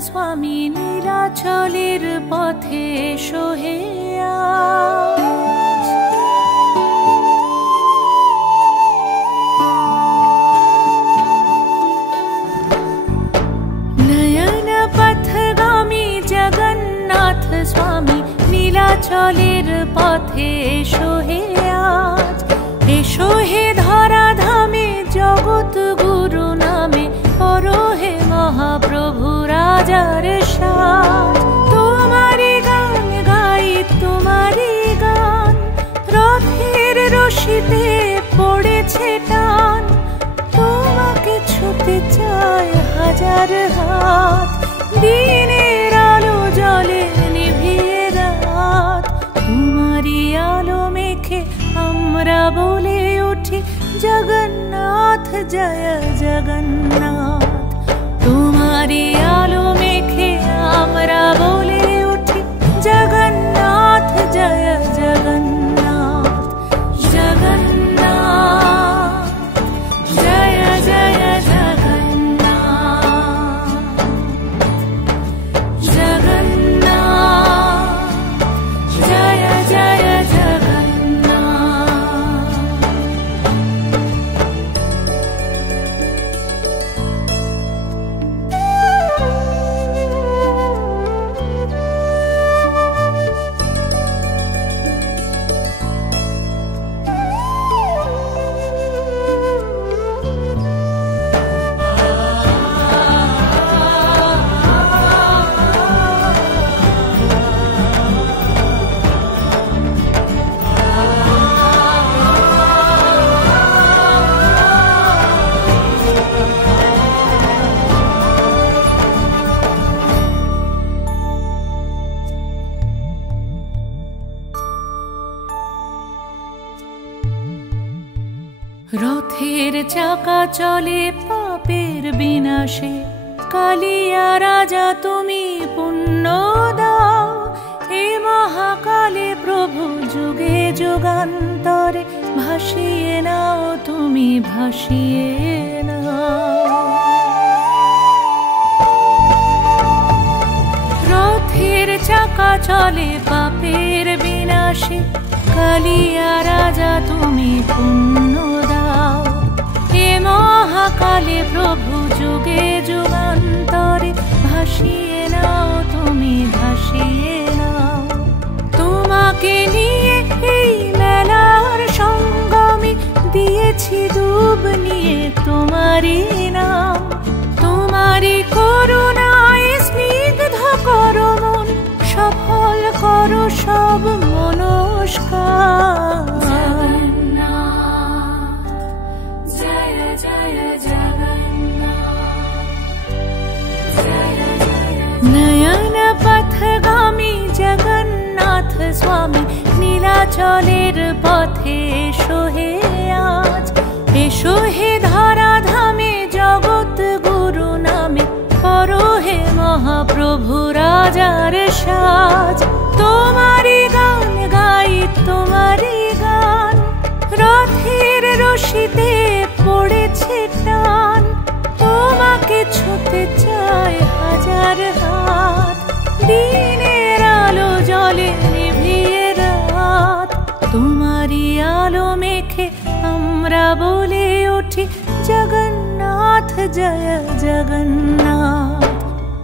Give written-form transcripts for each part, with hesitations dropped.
स्वामी नीलाचलेर पथे एसो हे आज। नयन पथगामी जगन्नाथ स्वामी नीलाचलेर पथे एसो हे आज। एसो हे धराधामे जगत गुरु नामे परो हे महाप्रभु राजार साज। तुम्हारी गान गाई तुम्हारी गान, रथेर रशिते पड़ेछे टान। তোমাকে ছুতে চায় হাজার হাত, দিনের আলো জলে নিভিয়ে রাত। তোমারই আলো মেখে আমরা বলে উঠি জগন্নাথ জয় জগন্নাথ। তোমারই আলো মেখে আমরা বলে উঠি জগন্নাথ জয় জগন্নাথ। জগন্নাথ জয় জয় জগন্নাথ। জগন্নাথ জয় জয় জগন্নাথ। রথের চাকা চলে পাপের বিনাশে, কালিয়া রাজা তুমি পুণ্য দাও। হে মহাকালে প্রভু যুগে যুগান্তরে ভাসিয়ে নাও তুমি ভাসিয়ে নাও। রথের চাকা চলে পাপের বিনাশে, কালিয়া রাজা তুমি পুণ্য দাও। হে মহাকালে প্রভু যুগে যুগান্তরে ভাসিয়ে নাও তুমি ভাসিয়ে নাও। তোমাকে নিয়ে এই মেলার সঙ্গমে দিয়েছি ডুব নিয়ে তোমারই নাম। তোমারই করুণায় স্নিগ্ধ করো মন, সফল করো সব মনস্কার। नयन पथगामी जगन्नाथ स्वामी नीलाचलेर पथे एसो हे आज। एसो हे धराधामे जगत गुरु नामे परो हे महाप्रभु राजार साज। তোমারই গান গাই তোমারই গান, রথের রশিতে পড়েছে টান। তোমাকে ছুতে চায় হাজার হাত, দিনের আলো জলে নিভিয়ে রাত। তোমারই আলো মেখে আমরা বলে উঠি জগন্নাথ জয় জগন্নাথ।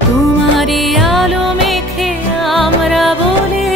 তোমারই আলো মেখে আমরা বলে